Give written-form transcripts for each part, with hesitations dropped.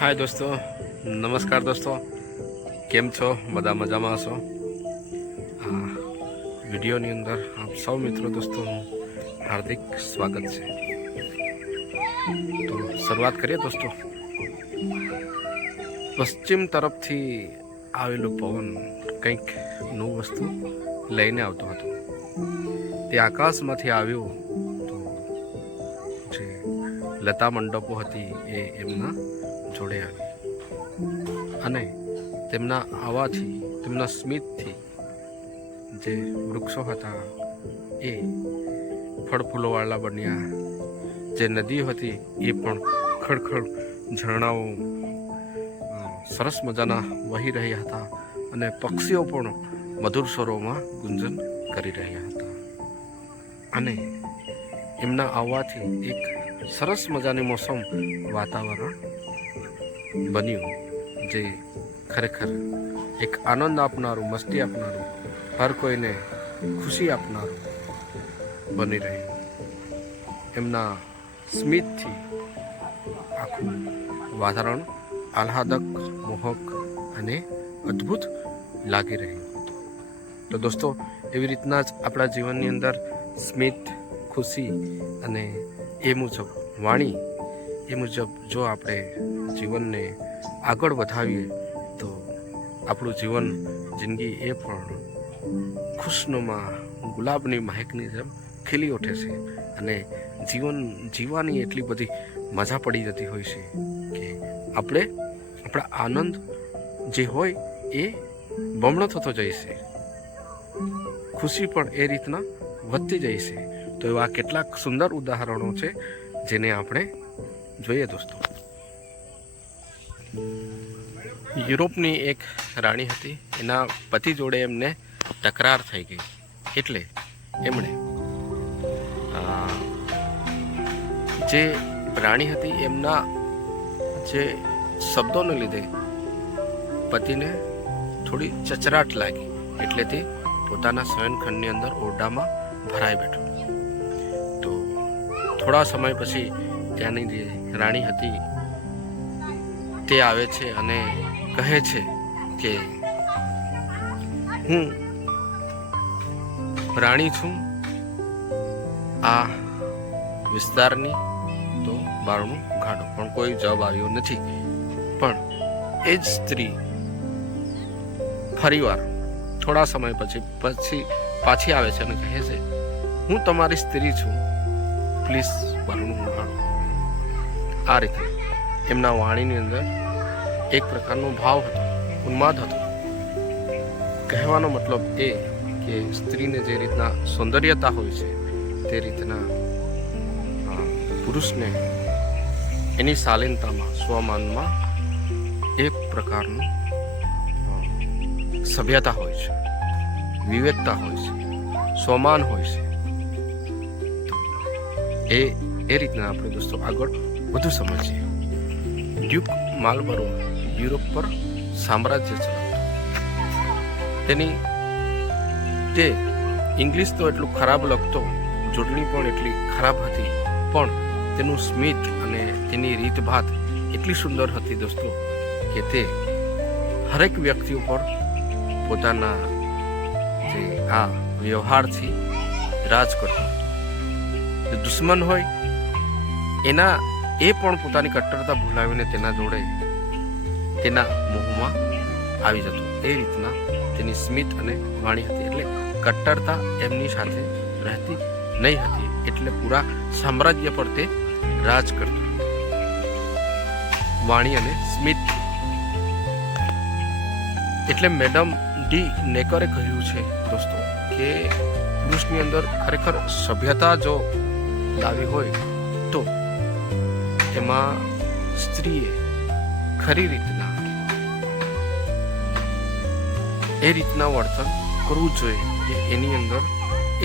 हाय दोस्तों, नमस्कार दोस्तों, केम छो? बधा मजामां छो? विडियोनी अंदर आप सौ मित्रों दोस्तों हार्दिक स्वागत है। तो शुरुआत करिए दोस्तों। पश्चिम तरफथी आवेલું પવન કંઈક નવું વસ્તુ લઈને આવતો હતો। તે આકાશમાંથી આવ્યો તો જે લતા મંડપો હતી એ એમના જોડે આવી અને તેમના આવાથી તેમના સ્મિતથી જે વૃક્ષો હતા એ ફળ ફૂલોવાળા બન્યા। જે નદીઓ હતી એ પણ ખળખળ ઝરણાઓ સરસ મજાના વહી રહ્યા હતા અને પક્ષીઓ પણ મધુર સ્વરોમાં ગુંજન કરી રહ્યા હતા અને એમના આવવાથી એક સરસ મજાની મોસમ વાતાવરણ બન્યું જે ખરેખર એક આનંદ આપનારું, મસ્તી આપનારું, હર કોઈને ખુશી આપનારું બની રહ્યું। એમના સ્મિતથી આખું વાતાવરણ આહ્લાદક, મોહક અને અદ્ભુત લાગી રહ્યું હતું। તો દોસ્તો, એવી રીતના જ આપણા જીવનની અંદર સ્મિત, ખુશી અને એ મુજબ વાણી, એ મુજબ જો આપણે જીવનને આગળ વધાવીએ તો આપણું જીવન, જિંદગી એ પણ ખુશનુમા ગુલાબની મહેકની જેમ ખીલી ઉઠે છે અને જીવન જીવવાની એટલી બધી મજા પડી જતી હોય છે કે આપણે આપણા આનંદ જે હોય એ બમણો થતો જાય છે, ખુશી પણ એ રીતના વધતી જાય છે। તો એવા કેટલાક સુંદર ઉદાહરણો છે જેને આપણે જોઈએ દોસ્તો। યુરોપની એક રાણી હતી, એના પતિ જોડે એમને તકરાર થઈ ગઈ એટલે એમણે જે રાણી હતી એમના જે શબ્દોને લીધે પતિને થોડી ચચરાટ લાગી એટલે તે પોતાના શયનખંડની અંદર ઓરડામાં ભરાઈ બેઠો। તો થોડા સમય પછી ત્યાંની જે રાણી હતી તે આવે છે અને કહે છે કે હું રાણી છું, આ વિસ્તારની તો બારણું ગાડો, પણ કોઈ જવાબ આવ્યો નથી। પણ એ જ સ્ત્રી ફરીવાર થોડા સમય પછી પાછી આવે છે અને કહે છે હું તમારી સ્ત્રી છું, પ્લીઝ બારણું ગાડો। આ રીતે એમના વાણીની અંદર એક પ્રકારનો ભાવ હતો, ઉન્માદ હતો। કહેવાનો મતલબ એ કે સ્ત્રીને જે રીતના સૌંદર્યતા હોય છે તે રીતના પુરુષને એની શાલીનતામાં, સ્વમાનમાં એક પ્રકારનું સભ્યતા હોય છે, વિવેકતા હોય છે, સ્વમાન હોય છે। એ રીતના આપણે દોસ્તો આગળ વધુ સમજીએ। ડ્યુક માર્લબરો યુરોપ પર સામ્રાજ્ય ચલાવતો। તેની તે ઇંગ્લિશ તો એટલું ખરાબ લખતો, જોડણી પણ એટલી ખરાબ હતી, પણ તેનું સ્મિત અને તેની રીતભાત એટલી સુંદર હતી દોસ્તો કે તે હરેક વ્યક્તિ ઉપર પોતાના જે આ વ્યવહારથી રાજ કરતો હતો। દુશ્મન હોય એના એ પણ પોતાની કટ્ટરતા ભૂલાવીને તેના જોડે તેના મોહમાં આવી જતો। એ રીતના તેની સ્મિત અને વાણી હતી એટલે કટ્ટરતા એમની સાથે રહેતી નહીં હતી, એટલે પૂરા સામ્રાજ્ય પર તે રાજ કરતો વાણી અને સ્મિત। એટલે મેડમ ડી નેકરે કહ્યું છે દોસ્તો કે પુરુષની અંદર ખરેખર સભ્યતા જો લાવી હોય તો એમાં સ્ત્રીએ ખરી રીતના એ રીતના વર્તન કરવું જોઈએ કે એની અંદર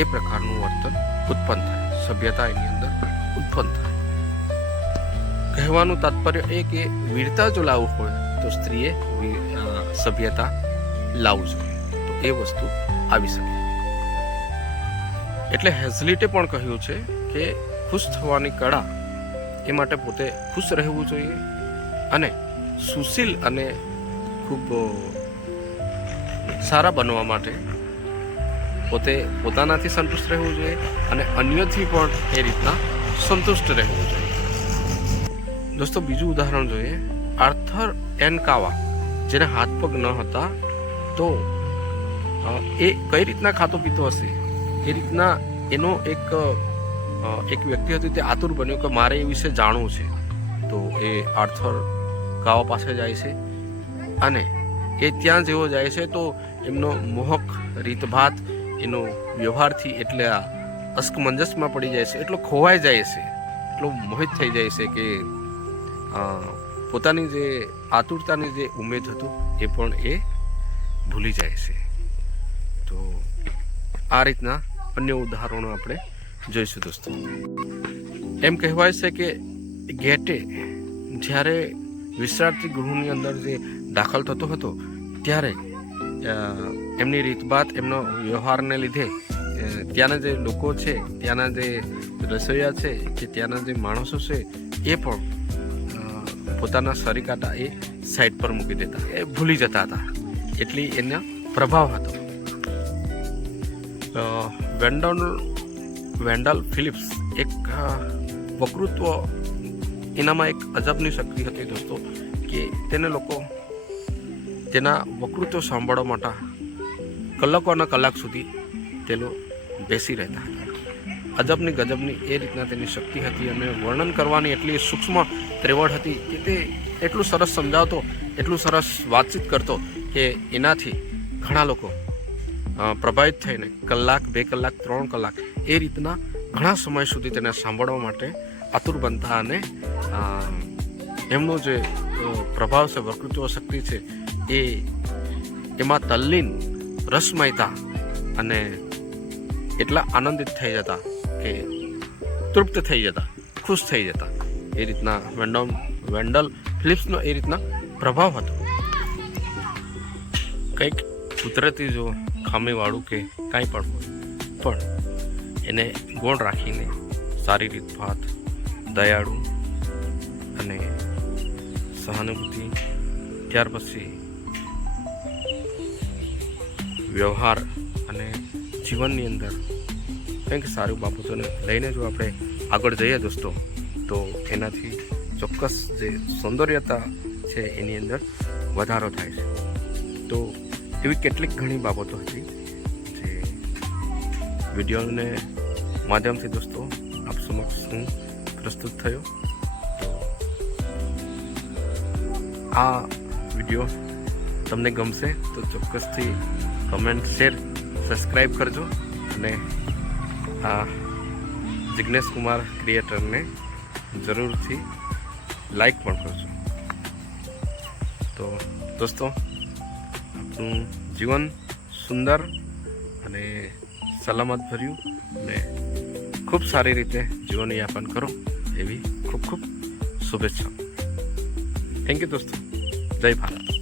એ પ્રકારનું વર્તન ઉત્પન્ન થાય, સભ્યતા એની અંદર ઉત્પન્ન થાય। કહેવાનું તાત્પર્ય એ કે વીરતા જો લાવવું હોય તો સ્ત્રીએ સભ્યતા લાવવું જોઈએ, તો એ વસ્તુ આવી શકે। એટલે હેઝલિટે પણ કહ્યું છે કે ખુશ થવાની કળા એ માટે પોતે ખુશ રહેવું જોઈએ અને સુશીલ અને ખૂબ સારા બનવા માટે પોતે પોતાનાથી સંતુષ્ટ રહેવું જોઈએ અને અન્યથી પણ એ રીતના સંતુષ્ટ રહેવું જોઈએ. દોસ્તો, બીજું ઉદાહરણ જોઈએ. આર્થર એન કાવા, જેને હાથ પગ ન હતા, તો એ કઈ રીતના ખાતો પીતો હશે. એ રીતના એનો એક વ્યક્તિ હતું, તે આતુર બન્યો કે મારે એ વિશે જાણવું છે. તો એ આર્થર કાવા પાસે જાય છે અને એ ત્યાં જેવો જાય છે તો એમનો મોહક રીતભાત, એનો વ્યવહારથી એટલે આ અસ્કમંજસમાં પડી જાય છે, એટલો ખોવાઈ જાય છે, એટલો મોહિત થઈ જાય છે કે પોતાની જે આતુરતાની જે ઉમેદ હતું એ પણ એ ભૂલી જાય છે. તો આ રીતના અન્ય ઉદાહરણો આપણે જોઈશું. દોસ્તો, એમ કહેવાય છે કે ગેટે જ્યારે વિશ્રાંતિ ગૃહની અંદર જે દાખલ થતો હતો ત્યારે એમની રીતભાત, એમનો વ્યવહારને લીધે ત્યાંના જે લોકો છે, ત્યાંના જે રસોઈયા છે, કે ત્યાંના જે માણસો છે, એ પણ પોતાના સરીકાટા એ સાઈડ પર મૂકી દેતા, એ ભૂલી જતા હતા. એટલી એનો પ્રભાવ હતો. વેન્ડલ ફિલિપ્સ એક વકૃત્વ, એનામાં એક અજબની શક્તિ હતી દોસ્તો, કે તેને લોકો તેના વકૃત્વ સાંભળવા માટે કલાકોના કલાક સુધી તે લોકો બેસી રહેતા હતા. અજબની ગજબની એ રીતના તેની શક્તિ હતી અને વર્ણન કરવાની એટલી સૂક્ષ્મ ત્રેવડ હતી કે તે એટલું સરસ સમજાવતો, એટલું સરસ વાતચીત કરતો કે એનાથી ઘણા લોકો પ્રભાવિત થઈને કલાક, 2 કલાક, 3 કલાક એ રીતના ઘણા સમય સુધી તેને સાંભળવા માટે આતુર બનતા અને એમનો જે પ્રભાવ છે, વકૃત્વ શક્તિ છે, એમાં તલ્લીન, રસમયતા અને એટલા આનંદિત થઈ જતા કે તૃપ્ત થઈ જતા, ખુશ થઈ જતા. એ રીતના વેન્ડલ ફિલિપ્સનો એ રીતના પ્રભાવ હતો. કંઈક કુદરતી જો ખામીવાળું કે કાંઈ પણ હોય, પણ એને ગુણ રાખીને સારી રીતભાત, દયાળુ અને સહાનુભૂતિ, ત્યાર પછી વ્યવહાર અને જીવનની અંદર કંઈક સારી બાબતોને લઈને જો આપણે આગળ જઈએ દોસ્તો, તો એનાથી ચોક્કસ જે સૌંદર્યતા છે એની અંદર વધારો થાય છે. તો એવી કેટલીક ઘણી બાબતો હતી જે વિડીયોને માધ્યમથી દોસ્તો આપ સમક્ષ હું પ્રસ્તુત થયો. તો આ વિડીયો તમને ગમશે તો ચોક્કસથી કમેન્ટ, શેર, સબસ્ક્રાઈબ કરજો અને આ જિગ્નેશ કુમાર ક્રિએટરને જરૂરથી લાઈક પણ કરજો. તો દોસ્તો, આપણું જીવન સુંદર અને સલામત ભર્યું અને ખૂબ સારી રીતે જીવનયાપન કરો એવી ખૂબ ખૂબ શુભેચ્છાઓ. થેન્ક યુ દોસ્તો. જય ભારત.